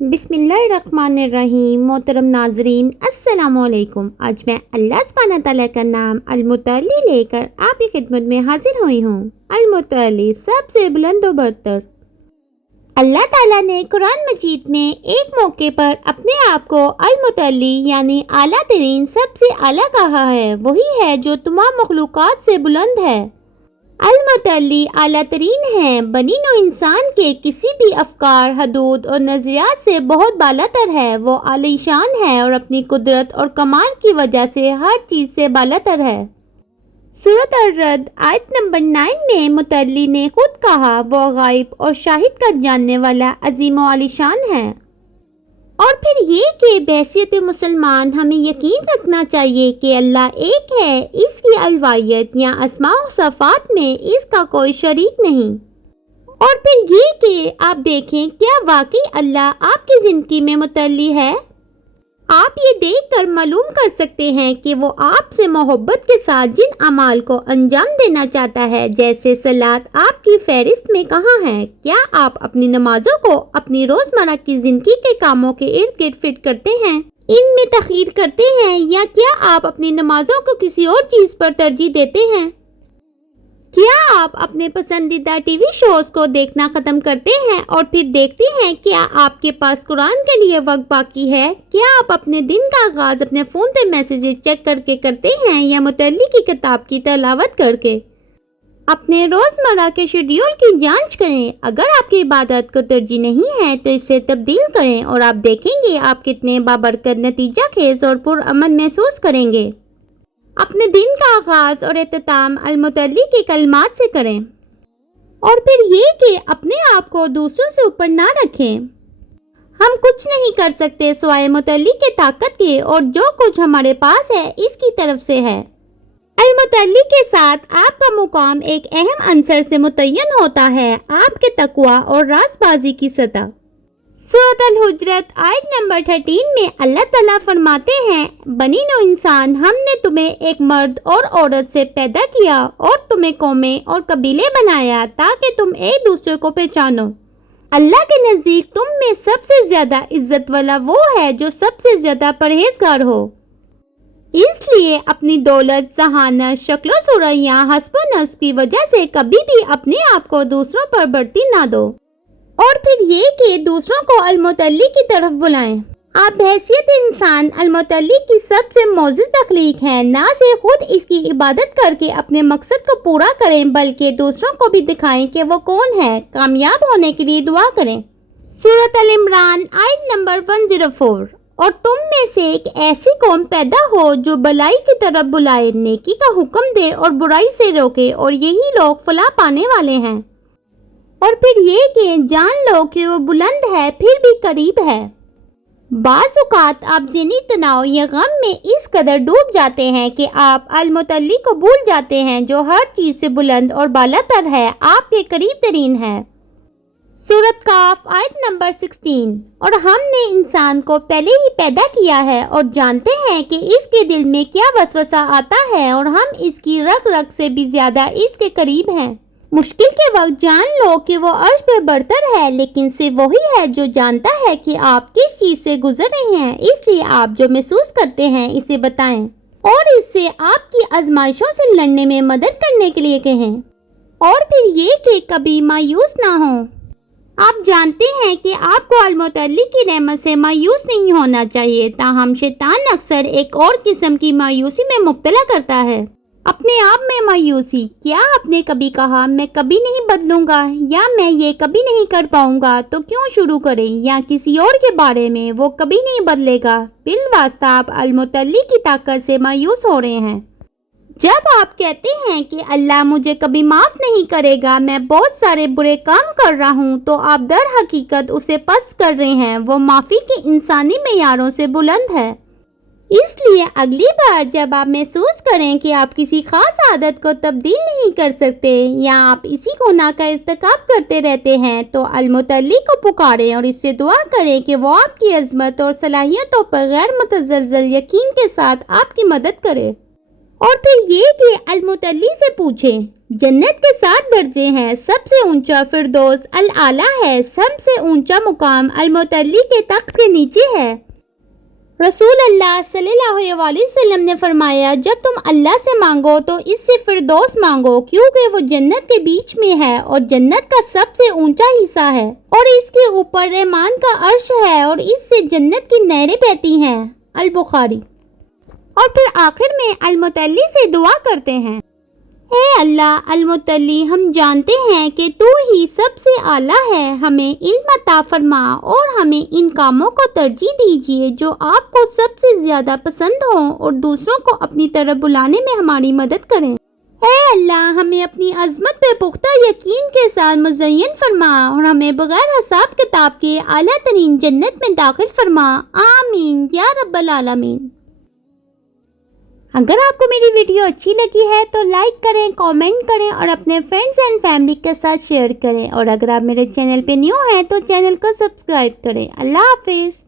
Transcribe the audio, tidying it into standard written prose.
بسم اللہ الرحمن الرحیم۔ محترم ناظرین السلام علیکم۔ آج میں اللہ سبحانہ تعالیٰ کا نام المتعلی لے کر آپ کی خدمت میں حاضر ہوئی ہوں۔ المتعلی سب سے بلند و برتر۔ اللہ تعالیٰ نے قرآن مجید میں ایک موقع پر اپنے آپ کو المتعلی یعنی اعلیٰ ترین سب سے اعلیٰ کہا ہے۔ وہی ہے جو تمام مخلوقات سے بلند ہے۔ المتعلی اعلیٰ ترین ہیں، بنی نوع انسان کے کسی بھی افکار، حدود اور نظریات سے بہت بالا تر ہے۔ وہ عالی شان ہے اور اپنی قدرت اور کمال کی وجہ سے ہر چیز سے بالا تر ہے۔ سورۃ الرعد آیت نمبر 9 میں متعلی نے خود کہا، وہ غائب اور شاہد کا جاننے والا عظیم و عالی شان ہے۔ اور پھر یہ کہ بحیثیت مسلمان ہمیں یقین رکھنا چاہیے کہ اللہ ایک ہے، اس کی الوہیت یا اسماء و صفات میں اس کا کوئی شریک نہیں۔ اور پھر یہ کہ آپ دیکھیں کیا واقعی اللہ آپ کی زندگی میں متعلی ہے؟ آپ یہ دیکھ کر معلوم کر سکتے ہیں کہ وہ آپ سے محبت کے ساتھ جن اعمال کو انجام دینا چاہتا ہے، جیسے صلاۃ آپ کی فہرست میں کہاں ہے؟ کیا آپ اپنی نمازوں کو اپنی روزمرہ کی زندگی کے کاموں کے ارد گرد فٹ کرتے ہیں، ان میں تخیر کرتے ہیں، یا کیا آپ اپنی نمازوں کو کسی اور چیز پر ترجیح دیتے ہیں؟ کیا آپ اپنے پسندیدہ ٹی وی شوز کو دیکھنا ختم کرتے ہیں اور پھر دیکھتے ہیں کیا آپ کے پاس قرآن کے لیے وقت باقی ہے؟ کیا آپ اپنے دن کا آغاز اپنے فون پہ میسیجز چیک کر کے کرتے ہیں یا متعلی کی کتاب کی تلاوت کر کے؟ اپنے روزمرہ کے شیڈیول کی جانچ کریں۔ اگر آپ کی عبادت کو ترجیح نہیں ہے تو اسے تبدیل کریں اور آپ دیکھیں گے آپ کتنے بابرکت، نتیجہ خیز اور پرامن محسوس کریں گے۔ اپنے دن کا آغاز اور اختتام المتعلی کے کلمات سے کریں۔ اور پھر یہ کہ اپنے آپ کو دوسروں سے اوپر نہ رکھیں۔ ہم کچھ نہیں کر سکتے سوائے متعلی کے طاقت کے، اور جو کچھ ہمارے پاس ہے اس کی طرف سے ہے۔ المتعلی کے ساتھ آپ کا مقام ایک اہم عنصر سے متعین ہوتا ہے، آپ کے تقوی اور راست بازی کی سطح۔ سورۃ الحجرات آیت نمبر 13 میں اللہ تعالیٰ فرماتے ہیں، بنی نوع انسان، ہم نے تمہیں ایک مرد اور عورت سے پیدا کیا اور تمہیں قومیں اور قبیلے بنایا تاکہ تم ایک دوسرے کو پہچانو۔ اللہ کے نزدیک تم میں سب سے زیادہ عزت والا وہ ہے جو سب سے زیادہ پرہیزگار ہو۔ اس لیے اپنی دولت، ذہانت، شکل و صورت یا حسب و نسب کی وجہ سے کبھی بھی اپنے آپ کو دوسروں پر بڑھتی نہ دو۔ اور پھر یہ کہ دوسروں کو المتعلی کی طرف بلائیں۔ آپ بحیثیت انسان المتعلی کی سب سے معزز تخلیق ہیں۔ نہ صرف خود اس کی عبادت کر کے اپنے مقصد کو پورا کریں بلکہ دوسروں کو بھی دکھائیں کہ وہ کون ہے۔ کامیاب ہونے کے لیے دعا کریں۔ سورۃ ال عمران آیت نمبر 104۔ اور تم میں سے ایک ایسی قوم پیدا ہو جو بلائی کی طرف بلائے، نیکی کا حکم دے اور برائی سے روکے، اور یہی لوگ فلاح پانے والے ہیں۔ اور پھر یہ کہ جان لو کہ وہ بلند ہے پھر بھی قریب ہے۔ بعض اوقات آپ ذہنی تناؤ یا غم میں اس قدر ڈوب جاتے ہیں کہ آپ المتعلی کو بھول جاتے ہیں جو ہر چیز سے بلند اور بالا تر ہے، آپ کے قریب ترین ہے۔ سورۃ کاف آیت نمبر 16۔ اور ہم نے انسان کو پہلے ہی پیدا کیا ہے اور جانتے ہیں کہ اس کے دل میں کیا وسوسہ آتا ہے، اور ہم اس کی رگ رگ سے بھی زیادہ اس کے قریب ہیں۔ مشکل کے وقت جان لو کہ وہ عرش پہ برتر ہے، لیکن صرف وہی ہے جو جانتا ہے کہ آپ کس چیز سے گزر رہے ہیں، اس لیے آپ جو محسوس کرتے ہیں اسے بتائیں اور اس سے آپ کی آزمائشوں سے لڑنے میں مدد کرنے کے لیے کہیں۔ اور پھر یہ کہ کبھی مایوس نہ ہوں۔ آپ جانتے ہیں کہ آپ کو المتعلی کی رحمت سے مایوس نہیں ہونا چاہیے، تاہم شیطان اکثر ایک اور قسم کی مایوسی میں مبتلا کرتا ہے، اپنے آپ میں مایوسی۔ کیا آپ نے کبھی کہا میں کبھی نہیں بدلوں گا، یا میں یہ کبھی نہیں کر پاؤں گا، تو کیوں شروع کریں؟ یا کسی اور کے بارے میں، وہ کبھی نہیں بدلے گا۔ بالواسطہ آپ المتعلی کی طاقت سے مایوس ہو رہے ہیں۔ جب آپ کہتے ہیں کہ اللہ مجھے کبھی معاف نہیں کرے گا، میں بہت سارے برے کام کر رہا ہوں، تو آپ در حقیقت اسے پست کر رہے ہیں۔ وہ معافی کے انسانی معیاروں سے بلند ہے۔ اس لیے اگلی بار جب آپ محسوس کریں کہ آپ کسی خاص عادت کو تبدیل نہیں کر سکتے، یا آپ اسی گناہ کا ارتکاب کرتے رہتے ہیں، تو المتعلی کو پکاریں اور اس سے دعا کریں کہ وہ آپ کی عظمت اور صلاحیتوں پر غیر متزلزل یقین کے ساتھ آپ کی مدد کرے۔ اور پھر یہ کہ المتلی سے پوچھیں، جنت کے 7 درجے ہیں، سب سے اونچا فردوس الاعلیٰ ہے، سب سے اونچا مقام المتلی کے تخت کے نیچے ہے۔ رسول اللہ صلی اللہ علیہ وسلم نے فرمایا، جب تم اللہ سے مانگو تو اس سے فردوس مانگو، کیونکہ وہ جنت کے بیچ میں ہے اور جنت کا سب سے اونچا حصہ ہے، اور اس کے اوپر رحمان کا عرش ہے اور اس سے جنت کی نہریں بہتی ہیں۔ البخاری۔ اور پھر آخر میں المتلی سے دعا کرتے ہیں، اے اللہ المتلی، ہم جانتے ہیں کہ تو ہی سب سے اعلیٰ ہے، ہمیں علم عطا فرما اور ہمیں ان کاموں کو ترجیح دیجیے جو آپ کو سب سے زیادہ پسند ہوں اور دوسروں کو اپنی طرف بلانے میں ہماری مدد کریں۔ اے اللہ، ہمیں اپنی عظمت پہ پختہ یقین کے ساتھ مزین فرما اور ہمیں بغیر حساب کتاب کے اعلیٰ ترین جنت میں داخل فرما، آمین یا رب العالمین۔ اگر آپ کو میری ویڈیو اچھی لگی ہے تو لائک کریں، کامنٹ کریں اور اپنے فرینڈز اینڈ فیملی کے ساتھ شیئر کریں، اور اگر آپ میرے چینل پہ نیو ہیں تو چینل کو سبسکرائب کریں۔ اللہ حافظ۔